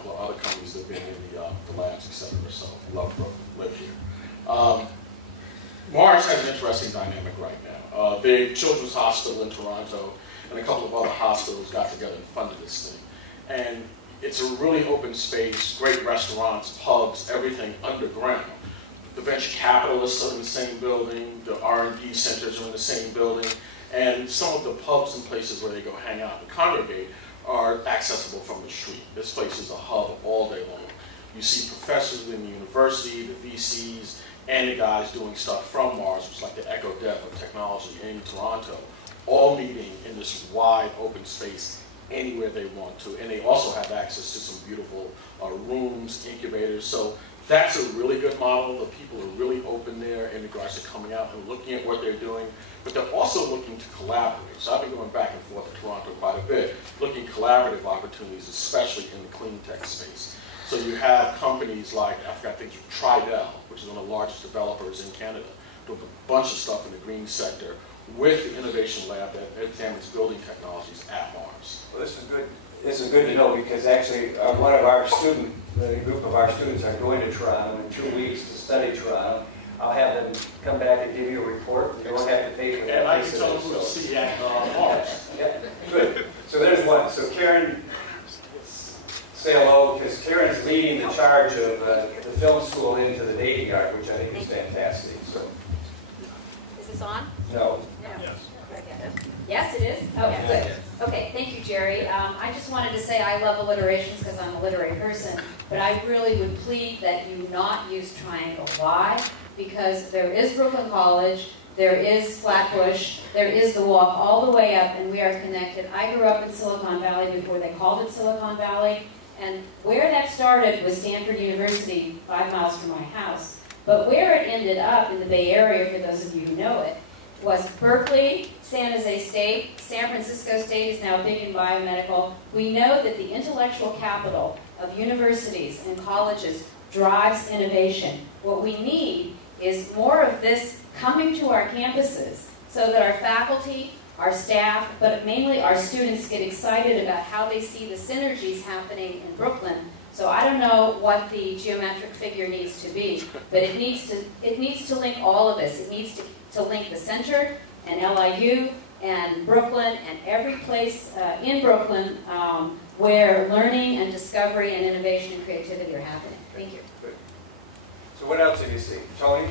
couple of other companies that have been in the labs, et cetera. So I love Brooklyn, live here. Mars has an interesting dynamic right now. The Children's Hospital in Toronto and a couple of other hospitals got together and funded this thing. And it's a really open space, great restaurants, pubs, everything underground. The venture capitalists are in the same building, the R&D centers are in the same building, and some of the pubs and places where they go hang out and congregate are accessible from the street. This place is a hub all day long. You see professors in the university, the VCs, and the guys doing stuff from Mars, which is like the Echo Dev of technology in Toronto, all meeting in this wide open space anywhere they want to. And they also have access to some beautiful rooms, incubators. So that's a really good model. The people are really open there in regards to coming out and looking at what they're doing, but they're also looking to collaborate. So I've been going back and forth to Toronto quite a bit, looking at collaborative opportunities, especially in the clean tech space. So you have companies like, I forgot things, Triangle, which is one of the largest developers in Canada, doing a bunch of stuff in the green sector with the innovation lab that examines building technologies at Mars. Well, this is good. This is good to know because actually one of our students, a group of our students are going to Toronto in 2 weeks to study Toronto. I'll have them come back and give you a report. You won't have to pay for that. And I can tell them who to see at Mars. Yeah, good. So there's one. So Karen, say hello, because Karen's leading the charge of the film school into the dating yard, which I think is fantastic. So. Is this on? No. Yes. Yes, it is? Okay, good. Okay, thank you, Jerry. I just wanted to say I love alliterations because I'm a literary person, but I really would plead that you not use Triangle. Why? Because there is Brooklyn College, there is Flatbush, there is the walk all the way up, and we are connected. I grew up in Silicon Valley before they called it Silicon Valley, and where that started was Stanford University, 5 miles from my house. But where it ended up in the Bay Area, for those of you who know it, was Berkeley, San Jose State, San Francisco State is now big in biomedical. We know that the intellectual capital of universities and colleges drives innovation. What we need is more of this coming to our campuses so that our faculty, our staff, but mainly our students get excited about how they see the synergies happening in Brooklyn. So I don't know what the geometric figure needs to be, but it needs to link all of us. It needs to link the center and LIU and Brooklyn and every place in Brooklyn where learning and discovery and innovation and creativity are happening. Thank you. Good. So what else have you seen? Tony?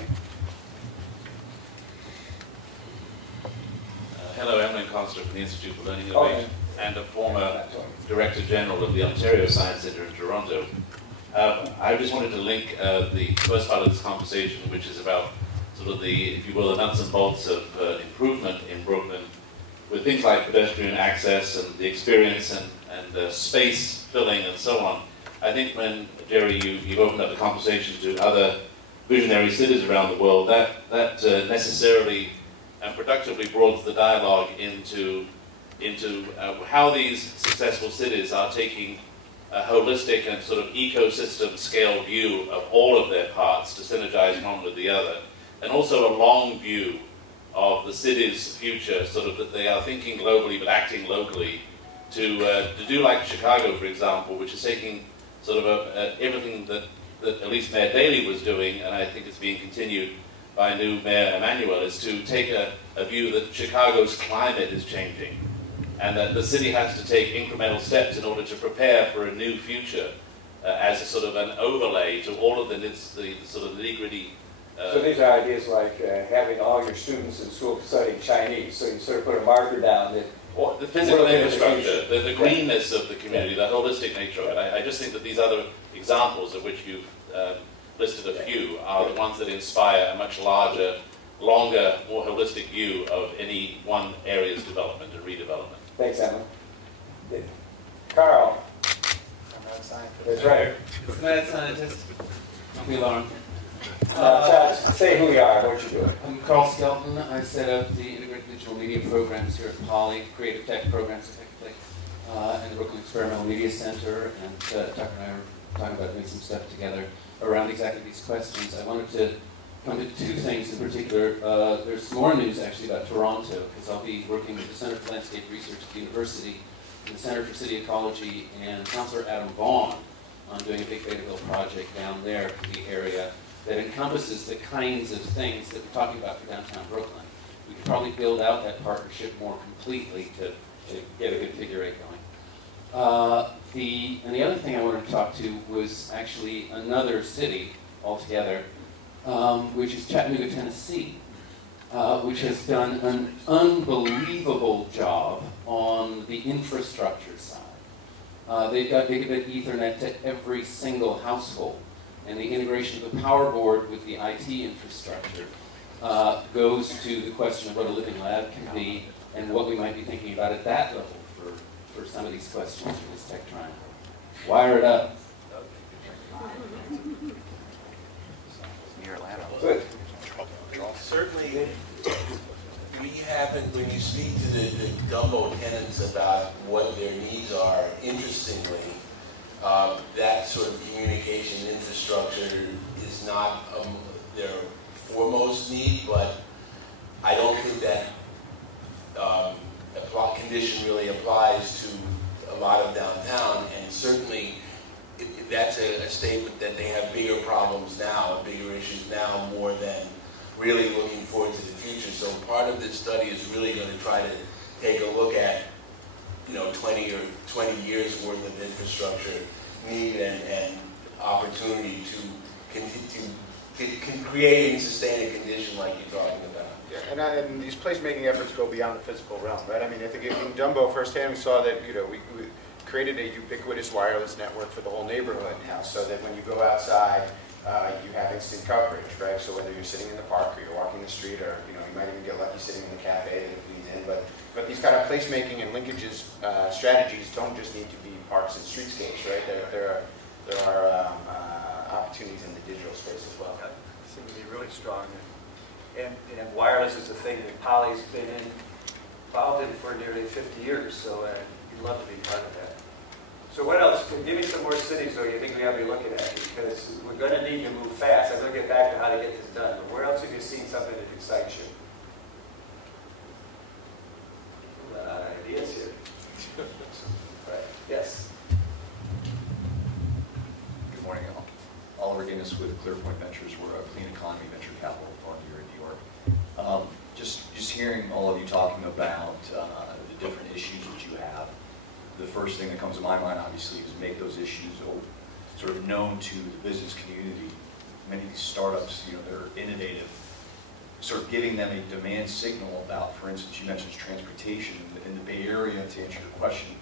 Hello, Emily Conster from the Institute for Learning Innovation and a former Director General of the Ontario Science Centre in Toronto. I just wanted to link the first part of this conversation, which is about sort of the, if you will, the nuts and bolts of improvement in Brooklyn with things like pedestrian access and the experience and space filling and so on. I think when, Jerry, you've opened up the conversation to other visionary cities around the world, that necessarily and productively broadens the dialogue into how these successful cities are taking a holistic and sort of ecosystem scale view of all of their parts to synergize one with the other, and also a long view of the city's future, sort of that they are thinking globally but acting locally, to do like Chicago, for example, which is taking sort of everything that at least Mayor Daley was doing, and I think it's being continued by new Mayor Emanuel, is to take a view that Chicago's climate is changing, and that the city has to take incremental steps in order to prepare for a new future as a sort of an overlay to all of the sort of nitty-gritty. So these are ideas like having all your students in school studying Chinese, so you sort of put a marker down that... Or the physical infrastructure, the greenness of the community, the holistic nature of it. I just think that these other examples of which you've listed a few are the ones that inspire a much larger, longer, more holistic view of any one area's development and redevelopment. Thanks, Emma. Carl. I'm not a scientist. That's right. I'm not a scientist. I'm Lauren. Say who you are, what you do. I'm Carl Skelton. I set up the integrated digital media programs here at Poly, creative tech programs effectively, and the Brooklyn Experimental Media Center, and Tucker and I are talking about doing some stuff together around exactly these questions. I wanted to come to two things in particular. There's more news actually about Toronto, because I'll be working with the Center for Landscape Research at the university, and the Center for City Ecology, and Councillor Adam Vaughan on doing a big Betaville project down there for the area that encompasses the kinds of things that we're talking about for downtown Brooklyn. We could probably build out that partnership more completely to get a good figure eight going. And the other thing I wanted to talk to was actually another city altogether, which is Chattanooga, Tennessee, which has done an unbelievable job on the infrastructure side. They've got gigabit Ethernet to every single household, and the integration of the power board with the IT infrastructure goes to the question of what a living lab can be and what we might be thinking about at that level for some of these questions for this tech triangle. Wire it up. Good. Certainly, we haven't, when you speak to the Dumbo tenants about what their needs are, interestingly, that sort of communication infrastructure is not their foremost need, but I don't think that condition really applies to a lot of downtown, and certainly that's a statement that they have bigger problems now, bigger issues now, more than really looking forward to the future. So part of this study is really going to try to take a look at, 20 years worth of infrastructure need and opportunity to create and sustain a condition like you're talking about. Yeah, and these placemaking efforts go beyond the physical realm, right? I mean, I think in Dumbo firsthand we saw that, we created a ubiquitous wireless network for the whole neighborhood now, so that when you go outside, you have instant coverage, right? So whether you're sitting in the park or you're walking the street, or you might even get lucky sitting in the cafe that leads in. But these kind of placemaking and linkages strategies don't just need to be parks and streetscapes, right? There are opportunities in the digital space as well. That seems to be really strong. And wireless is a thing that Poly's been involved in for nearly 50 years, so we'd love to be part of that. So what else? Give me some more cities, though, you think we ought to be looking at, because we're going to need to move fast. I'm going to get back to how to get this done, but where else have you seen something that excites you? A lot of ideas here. Right. Yes? Good morning. Oliver Guinness with ClearPoint Ventures. We're a clean economy venture capital fund here in New York. Just hearing all of you talking about the different issues that you have, the first thing that comes to my mind, obviously, is make those issues sort of known to the business community. Many of these startups, they're innovative, sort of giving them a demand signal about, for instance, you mentioned transportation in the Bay Area. To answer your question,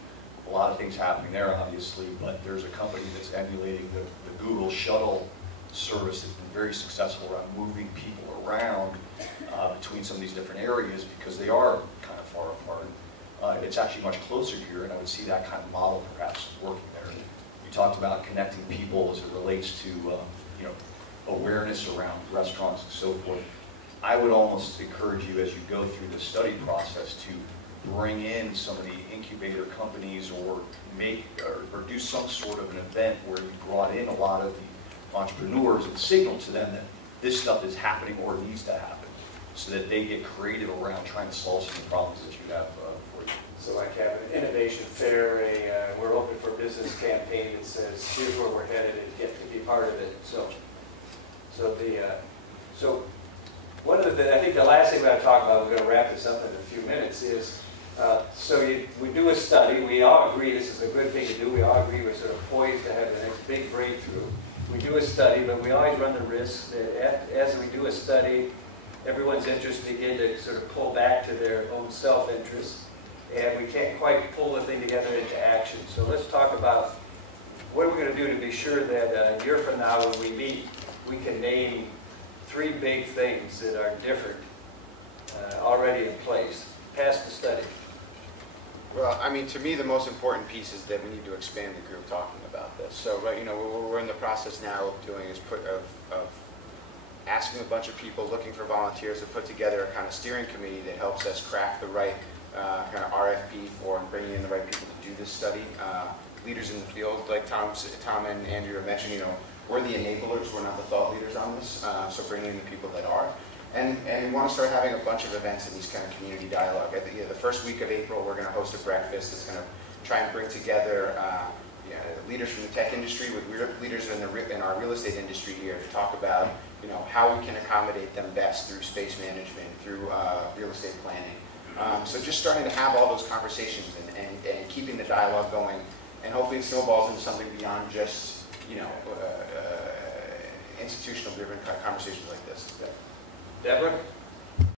a lot of things happening there, obviously, but there's a company that's emulating the Google shuttle service that's been very successful around moving people around between some of these different areas, because they are kind of far apart. It's actually much closer here, and I would see that kind of model perhaps working there. You talked about connecting people as it relates to awareness around restaurants and so forth. I would almost encourage you, as you go through the study process, to bring in some of the incubator companies, or do some sort of an event where you brought in a lot of the entrepreneurs and signal to them that this stuff is happening or needs to happen, so that they get creative around trying to solve some of the problems that you have for you. So like have an innovation fair, we're open for business campaign that says, here's where we're headed, and get to be part of it. So one of the, I think the last thing we're going to talk about, we're going to wrap this up in a few minutes, is we do a study. We all agree this is a good thing to do. We all agree we're sort of poised to have the next big breakthrough. We do a study, but we always run the risk that as we do a study, everyone's interests begin to sort of pull back to their own self-interest, and we can't quite pull the thing together into action. So let's talk about what are we going to do to be sure that a year from now when we meet, we can name 3 big things that are different already in place, past the study. Well, I mean, to me, the most important piece is that we need to expand the group talking about this. So, right, what we're in the process now of doing is asking a bunch of people, looking for volunteers to put together a kind of steering committee that helps us craft the right kind of RFP for and bringing in the right people to do this study. Leaders in the field, like Tom and Andrew mentioned, we're the enablers, we're not the thought leaders on this, so bringing in the people that are. And we want to start having a bunch of events in these kind of community dialogue. The first week of April, we're going to host a breakfast that's going to try and bring together leaders from the tech industry, with leaders in our real estate industry here to talk about, how we can accommodate them best through space management, through real estate planning. So just starting to have all those conversations and keeping the dialogue going, and hopefully it snowballs into something beyond just, institutional driven conversations like this. Deborah?